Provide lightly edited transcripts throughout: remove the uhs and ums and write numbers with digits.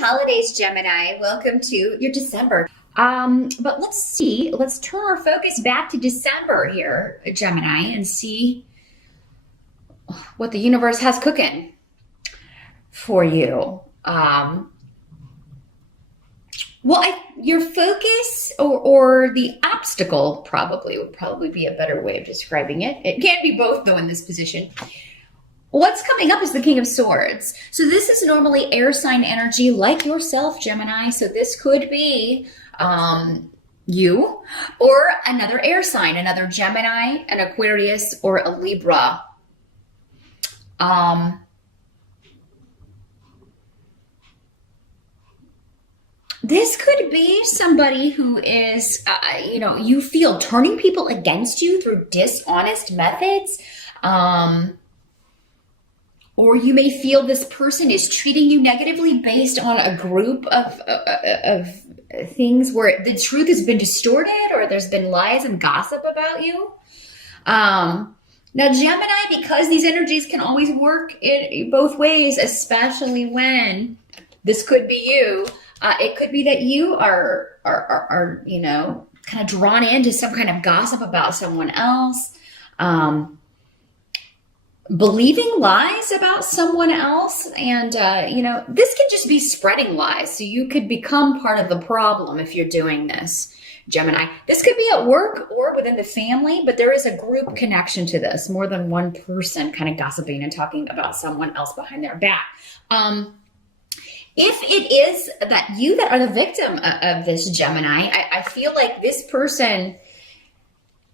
holidays, Gemini. Welcome to your December. But let's see. Let's turn our focus back to December here, Gemini, and see what the universe has cooking for you. Your focus or the obstacle would probably be a better way of describing it. It can't be both, though, in this position. What's coming up is the King of Swords. So this is normally air sign energy like yourself, Gemini. So this could be you or another air sign, another Gemini, an Aquarius, or a Libra. This could be somebody who is, you feel turning people against you through dishonest methods. Or you may feel this person is treating you negatively based on a group of things where the truth has been distorted or there's been lies and gossip about you. Now, Gemini, because these energies can always work in both ways, especially when this could be you. It could be that you are kind of drawn into some kind of gossip about someone else. Believing lies about someone else. And, this can just be spreading lies. So you could become part of the problem if you're doing this, Gemini. This could be at work or within the family, but there is a group connection to this. More than one person kind of gossiping and talking about someone else behind their back. If it is that you that are the victim of this, Gemini, I feel like this person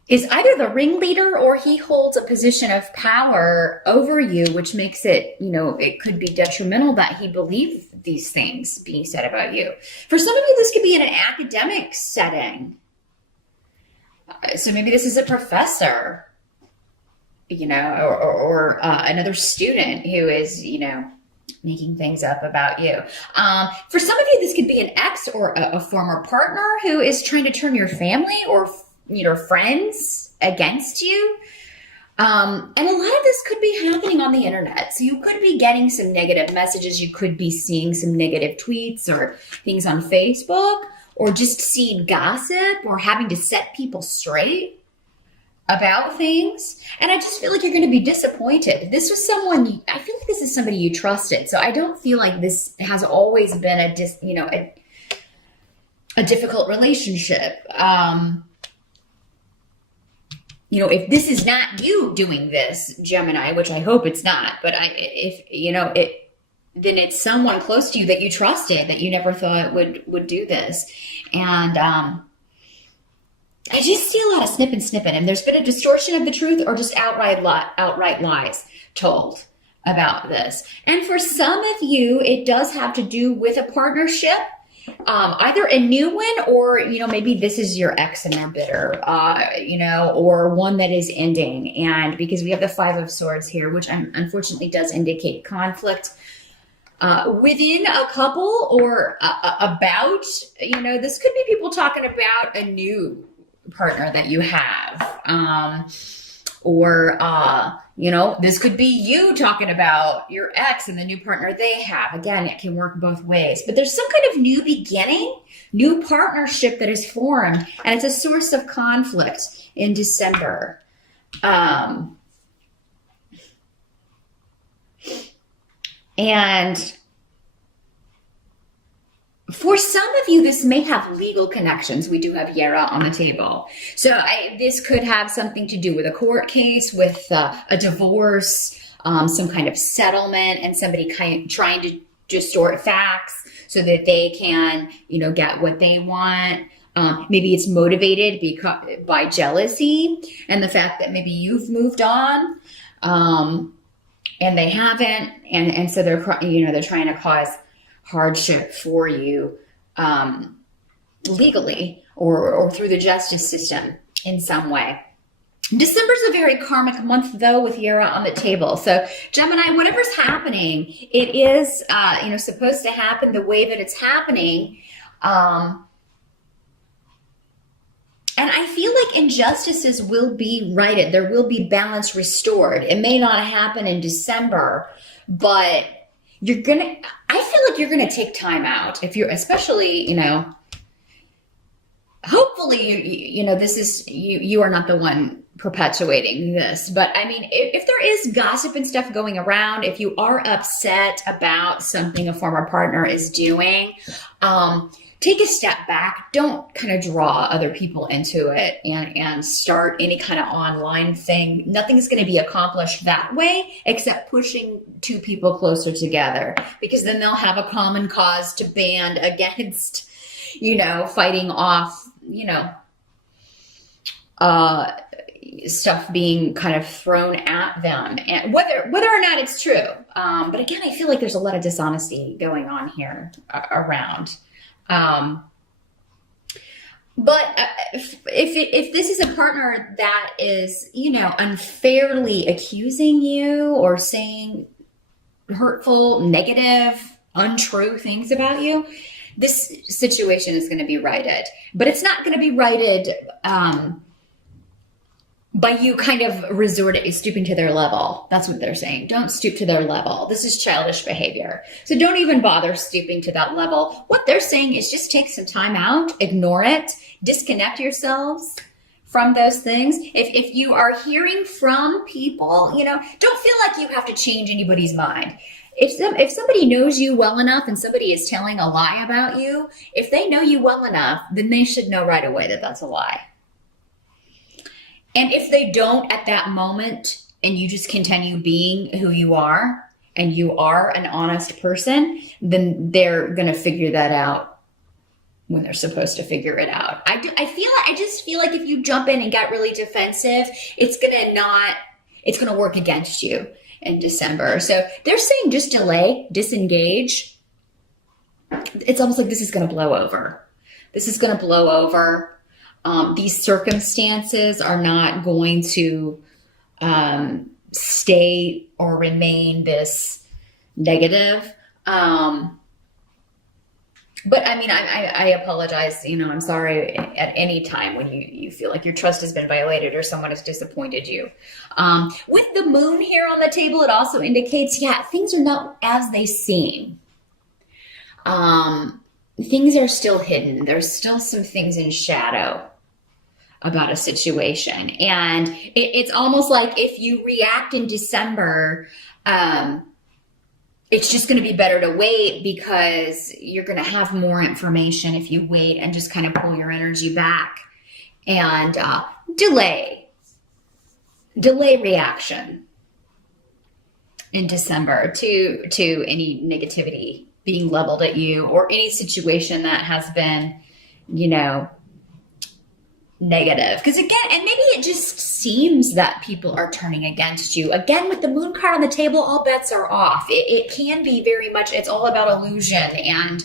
is either the ringleader or he holds a position of power over you, which makes it, it could be detrimental that he believes these things being said about you. For some of you, this could be in an academic setting. So maybe this is a professor, or another student who is, making things up about you. For some of you, this could be an ex or a former partner who is trying to turn your family or friends against you. And a lot of this could be happening on the internet. So you could be getting some negative messages. You could be seeing some negative tweets or things on Facebook, or just seeing gossip or having to set people straight about things. And I just feel like you're going to be disappointed. This was someone, I feel like this is somebody you trusted. So I don't feel like this has always been a difficult relationship. If this is not you doing this, Gemini, which I hope it's not, but then it's someone close to you that you trusted that you never thought would do this. And I just see a lot of snipping, and there's been a distortion of the truth or just outright lies told about this. And for some of you, it does have to do with a partnership. Either a new one or, maybe this is your ex and they're bitter, or one that is ending. And because we have the Five of Swords here, which unfortunately does indicate conflict within a couple or about, this could be people talking about a new partner that you have. This could be you talking about your ex and the new partner they have. Again, it can work both ways. But there's some kind of new beginning, new partnership that is formed, and it's a source of conflict in December. And for some of you, this may have legal connections. We do have Yera on the table. So this could have something to do with a court case, with a divorce, some kind of settlement, and somebody trying to distort facts so that they can, get what they want. Maybe it's motivated by jealousy and the fact that maybe you've moved on and they haven't. And so they're trying to cause hardship for you legally or through the justice system in some way. December's a very karmic month, though, with Yera on the table. So Gemini, whatever's happening, it is supposed to happen the way that it's happening. And I feel like injustices will be righted. There will be balance restored. It may not happen in December, but I feel like you're gonna take time out if you're, especially, hopefully this is you are not the one perpetuating this, but I mean, if there is gossip and stuff going around, if you are upset about something a former partner is doing, take a step back. Don't kind of draw other people into it and start any kind of online thing. Nothing's going to be accomplished that way except pushing two people closer together, because then they'll have a common cause to band against, fighting off, stuff being kind of thrown at them, and whether or not it's true. But again, I feel like there's a lot of dishonesty going on here around. But if this is a partner that is, unfairly accusing you or saying hurtful, negative, untrue things about you, this situation is going to be righted. But it's not going to be righted by you kind of stooping to their level. That's what they're saying. Don't stoop to their level. This is childish behavior. So don't even bother stooping to that level. What they're saying is just take some time out, ignore it, disconnect yourselves from those things. If you are hearing from people, don't feel like you have to change anybody's mind. If somebody knows you well enough and somebody is telling a lie about you, if they know you well enough, then they should know right away that that's a lie. And if they don't at that moment, and you just continue being who you are, and you are an honest person, then they're going to figure that out when they're supposed to figure it out. I just feel like if you jump in and get really defensive, it's going to work against you in December. So they're saying just delay, disengage. It's almost like this is going to blow over. This is going to blow over. These circumstances are not going to stay or remain this negative. But I mean, I apologize. I'm sorry at any time when you feel like your trust has been violated or someone has disappointed you. With the moon here on the table, it also indicates, things are not as they seem. Things are still hidden. There's still some things in shadow about a situation. And it's almost like if you react in December, it's just going to be better to wait, because you're going to have more information if you wait and just kind of pull your energy back and delay reaction in December to any negativity being leveled at you or any situation that has been, negative. Because again, and maybe it just seems that people are turning against you. Again, with the moon card on the table, all bets are off. It can be very much, it's all about illusion and,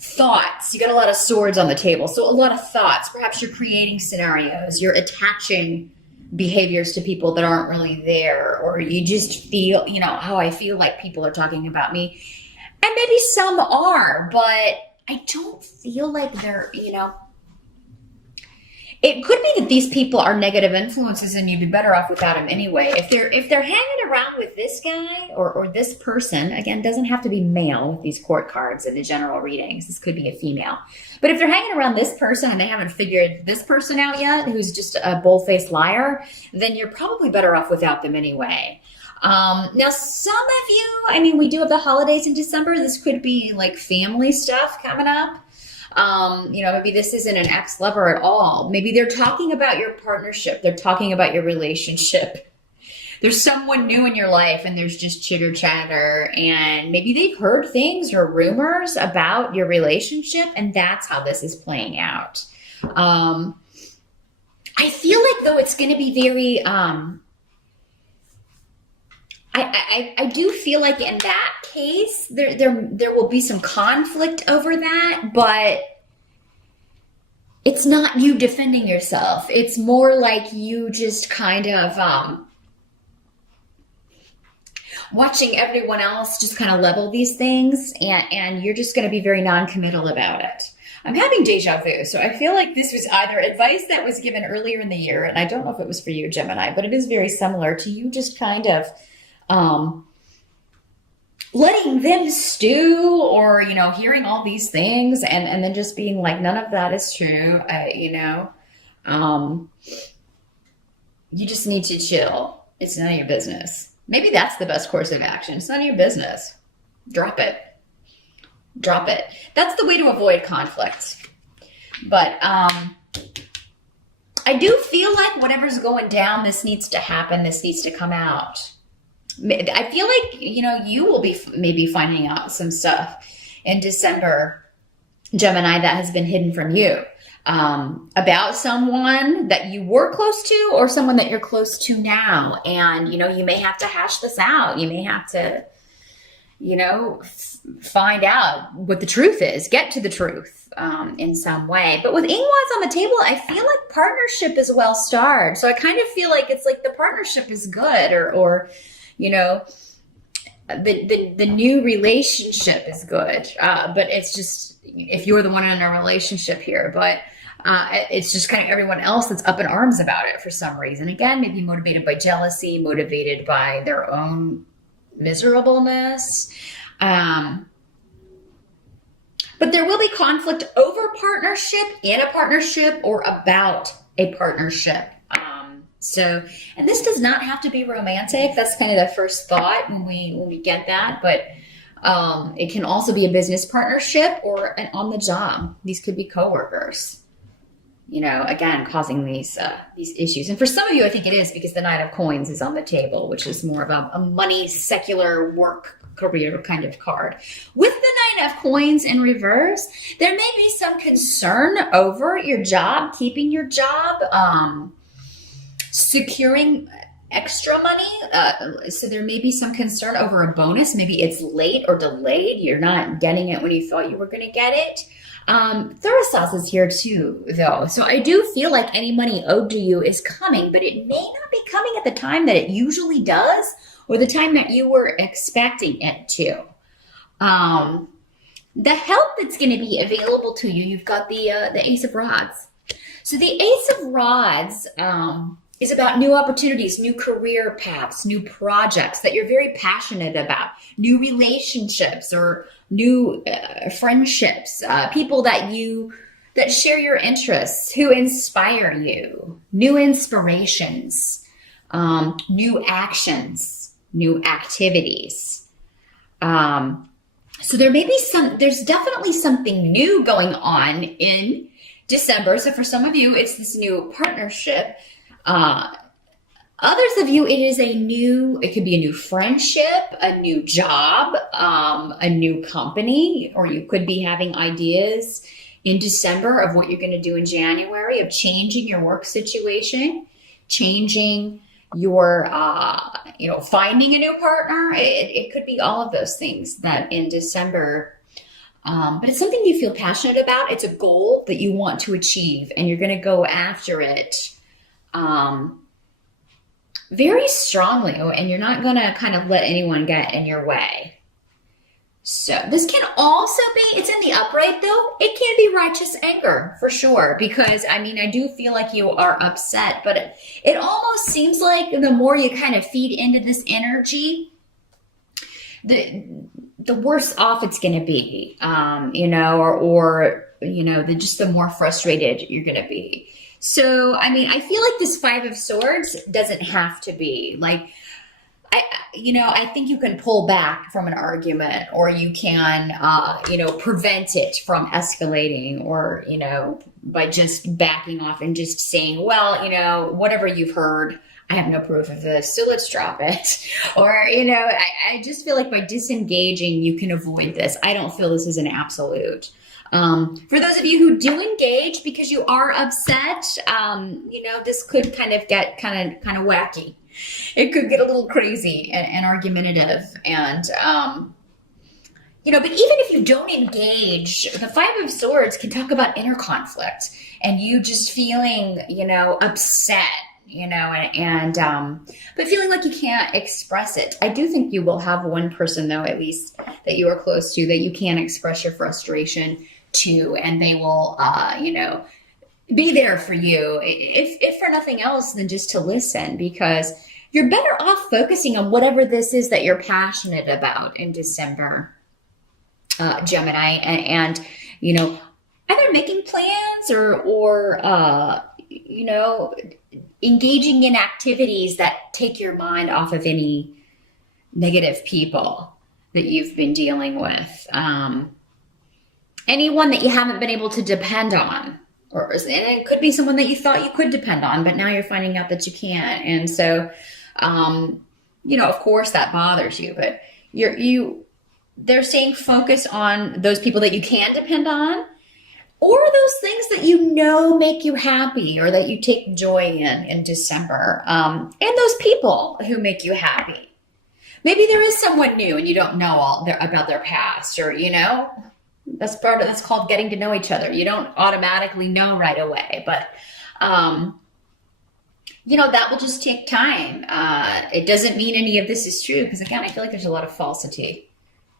thoughts. You got a lot of swords on the table. So a lot of thoughts. Perhaps you're creating scenarios. You're attaching behaviors to people that aren't really there, or you just feel, how I feel like people are talking about me. And maybe some are, but I don't feel like they're, it could be that these people are negative influences and you'd be better off without them anyway. If they're hanging around with this guy or this person, again, doesn't have to be male with these court cards in the general readings. This could be a female. But if they're hanging around this person and they haven't figured this person out yet, who's just a bull-faced liar, then you're probably better off without them anyway. Now, some of you, we do have the holidays in December. This could be like family stuff coming up. Maybe this isn't an ex-lover at all. Maybe they're talking about your partnership. They're talking about your relationship. There's someone new in your life and there's just chitter chatter, and maybe they've heard things or rumors about your relationship, and that's how this is playing out. I feel like though it's going to be very, I do feel like in that case, there will be some conflict over that, but it's not you defending yourself. It's more like you just kind of watching everyone else just kind of level these things, and you're just going to be very non-committal about it. I'm having deja vu, so I feel like this was either advice that was given earlier in the year, and I don't know if it was for you, Gemini, but it is very similar to you just kind of letting them stew, or, hearing all these things and then just being like, none of that is true. You just need to chill. It's none of your business. Maybe that's the best course of action. It's none of your business. Drop it. Drop it. That's the way to avoid conflict. But I do feel like whatever's going down, this needs to happen. This needs to come out. I feel like, you will be maybe finding out some stuff in December, Gemini, that has been hidden from you, about someone that you were close to or someone that you're close to now. And, you may have to hash this out. You may have to, find out what the truth is, get to the truth in some way. But with Ingwans on the table, I feel like partnership is well starred. So I kind of feel like it's like the partnership is good, or the new relationship is good. But it's just, if you're the one in a relationship here, but it's just kind of everyone else that's up in arms about it for some reason. Again, maybe motivated by jealousy, motivated by their own miserableness. But there will be conflict over partnership, in a partnership, or about a partnership. And this does not have to be romantic. That's kind of the first thought when we get that. But it can also be a business partnership or an on the job. These could be coworkers. Again, causing these issues. And for some of you, I think it is, because the Nine of Coins is on the table, which is more of a money, secular, work, career kind of card. With the Nine of Coins in reverse, there may be some concern over your job, keeping your job, securing extra money. So there may be some concern over a bonus. Maybe it's late or delayed. You're not getting it when you thought you were going to get it. Thurisaz is here too, though. So I do feel like any money owed to you is coming, but it may not be coming at the time that it usually does, or the time that you were expecting it to. The help that's going to be available to you, you've got the Ace of Rods. So the Ace of Rods is about new opportunities, new career paths, new projects that you're very passionate about, new relationships or new friendships, people that share your interests, who inspire you, new inspirations, new actions, new activities. So there's definitely something new going on in December. So for some of you, it's this new partnership. Others of you, it could be a new friendship, a new job, a new company, or you could be having ideas in December of what you're going to do in January, of changing your work situation, changing your, finding a new partner. It could be all of those things that in December, but it's something you feel passionate about. It's a goal that you want to achieve, and you're going to go after it very strongly, and you're not going to kind of let anyone get in your way. So this can also be, it's in the upright though, it can be righteous anger for sure, because I do feel like you are upset, but it almost seems like the more you kind of feed into this energy, the worse off it's going to be, just the more frustrated you're going to be. So, I feel like this Five of Swords doesn't have to be like, I think you can pull back from an argument, or you can, prevent it from escalating, or, by just backing off and just saying, well, whatever you've heard, I have no proof of this, so let's drop it. Or, I just feel like by disengaging, you can avoid this. I don't feel this is an absolute. For those of you who do engage because you are upset, this could kind of get kind of wacky. It could get a little crazy and argumentative. And, but even if you don't engage, the Five of Swords can talk about inner conflict and you just feeling, upset, but feeling like you can't express it. I do think you will have one person, though, at least that you are close to, that you can express your frustration to, and they will, be there for you, if for nothing else than just to listen, because you're better off focusing on whatever this is that you're passionate about in December, Gemini, and either making plans or engaging in activities that take your mind off of any negative people that you've been dealing with. Anyone that you haven't been able to depend on, and it could be someone that you thought you could depend on, but now you're finding out that you can't. And so, of course that bothers you, but they're saying focus on those people that you can depend on, or those things that make you happy or that you take joy in December, and those people who make you happy. Maybe there is someone new and you don't know about their past, or that's called getting to know each other. You don't automatically know right away, but that will just take time. It doesn't mean any of this is true, because again, I feel like there's a lot of falsity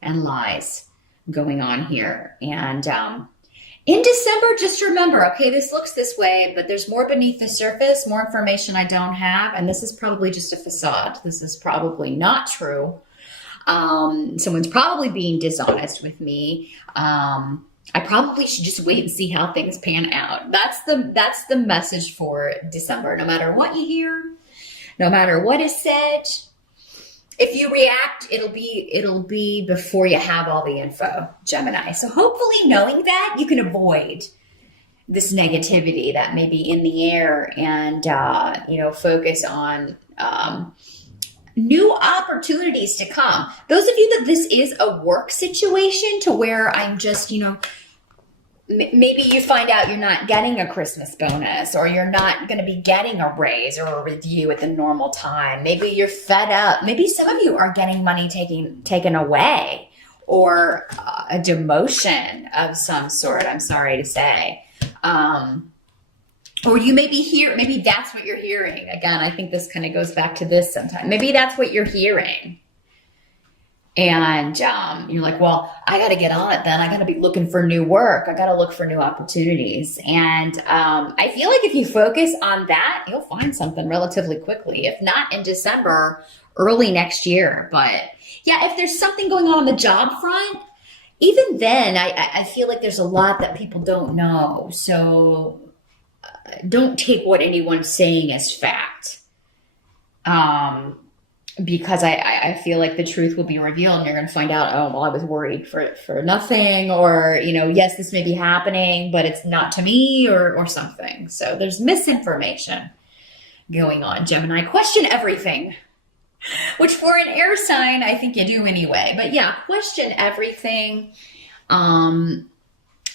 and lies going on here. And in December, just remember, okay, this looks this way, but there's more beneath the surface, more information I don't have, and this is probably just a facade. This is probably not true. Someone's probably being dishonest with me. I probably should just wait and see how things pan out. That's the message for December. No matter what you hear, no matter what is said, if you react, it'll be before you have all the info, Gemini. So hopefully, knowing that, you can avoid this negativity that may be in the air, and focus on new opportunities to come. Those of you that this is a work situation to where I'm just, maybe you find out you're not getting a Christmas bonus, or you're not going to be getting a raise or a review at the normal time. Maybe you're fed up. Maybe some of you are getting money taken away, or a demotion of some sort, I'm sorry to say. Or you may be maybe that's what you're hearing. Again, I think this kind of goes back to this sometime. Maybe that's what you're hearing. And you're like, well, I got to get on it then. I got to be looking for new work. I got to look for new opportunities. And I feel like if you focus on that, you'll find something relatively quickly. If not in December, early next year. But yeah, if there's something going on the job front, even then, I feel like there's a lot that people don't know. So don't take what anyone's saying as fact. Because I feel like the truth will be revealed, and you're going to find out, oh, well, I was worried for nothing, or, yes, this may be happening, but it's not to me, or something. So there's misinformation going on, Gemini. Question everything, which for an air sign, I think you do anyway. But yeah, question everything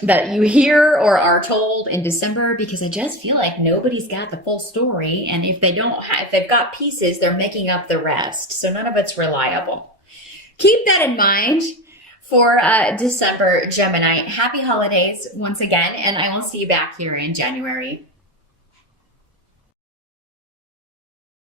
that you hear or are told in December, because I just feel like nobody's got the full story. And if they've got pieces, they're making up the rest. So none of it's reliable. Keep that in mind for December, Gemini. Happy holidays once again. And I will see you back here in January.